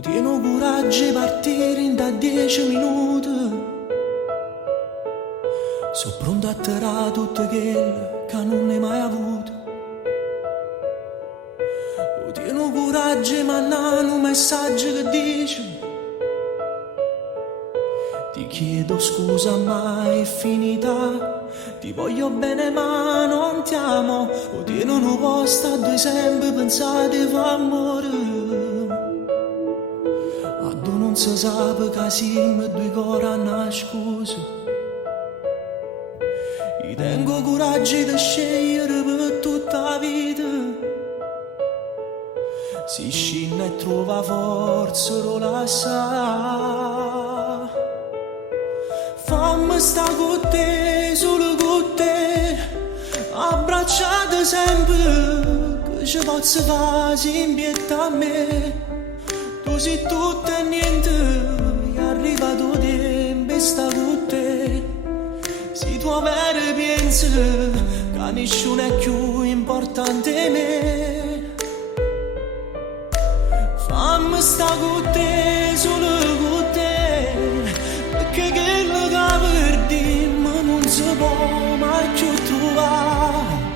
Tieno coraggio di partire in da 10 minuti. Sono pronto a tirare tutto quello che non ne mai avuto. Tieno coraggio di mandare un messaggio che dice: ti chiedo scusa ma è finita. Ti voglio bene ma non ti amo. Tieno un posto a due sempre pensate fa morire. Non si sa che siamo due cuori a nascosto. Io tengo coraggio di scegliere per tutta la vita. Si scina e trova forza la sa. Fammi sta con te, solo con te, abbracciate sempre, che ci posso fare sin pietà a me. Tu sei tutto e niente, è arrivato tempo e sta con te. Se tu avere pensi che nessuno è più importante di me, fammi sta con te, solo con te, perché quello che perdiamo non si può mai più trovare.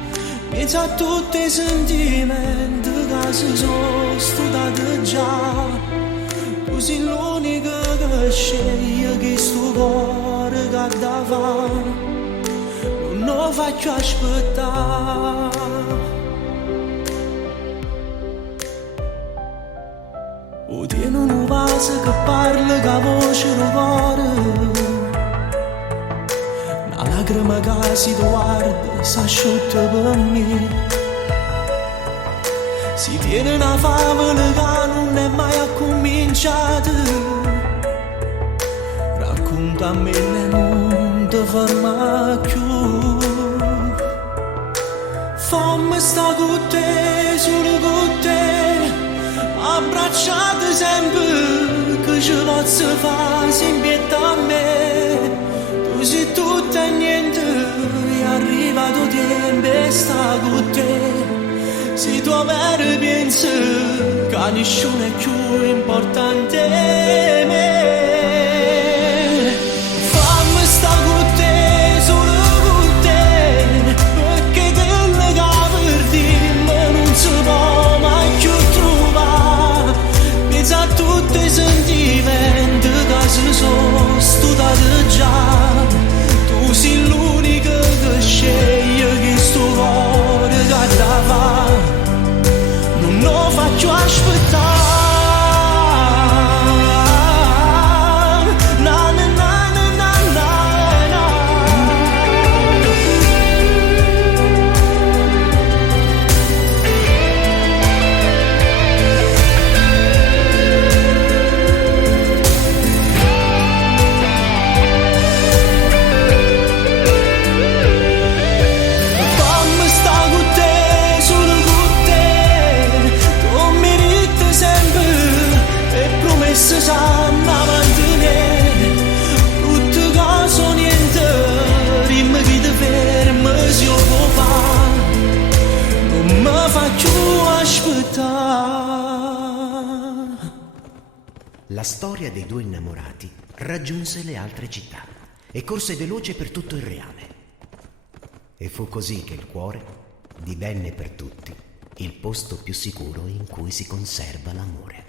Pensa a tutti i sentimenti che si sono studati già. Tu sei l'unica che sceglie che sto cuore che ha da fare. Non lo faccio aspettare. O tieni un vaso che parla che voce del cuore. Una lacrima che si guarda s'asciutta per me. Si tiene una favola che non è mai cominciata. Racconta a me e non ti ferma più. Fammi sta con te, solo con te, abbracciate sempre, che ci posso fare sin pietà a me. Tu sei tutto e niente, è arrivato tempo e sta con te. Se tu avere pensi che nessuno è più importante di me, fammi sta con te, solo con te, perché quello che perdiamo non si può mai più trovare. Pensa a tutti i sentimenti che si sono studati già. Tu sei l'unica che sceglie che sto cuore che ha da fare. Non lo faccio aspettare. Na, na, na, na, na, na, na. Fammi sta con te, solo con te, tu mi ridi sempre e promesse sanno mantenere. Tutte cose niente, rimmi che ti fermi se io può fare. Non mi faccio aspettare. La storia dei due innamorati raggiunse le altre città e corse veloce per tutto il reame. E fu così che il cuore divenne per tutti il posto più sicuro in cui si conserva l'amore.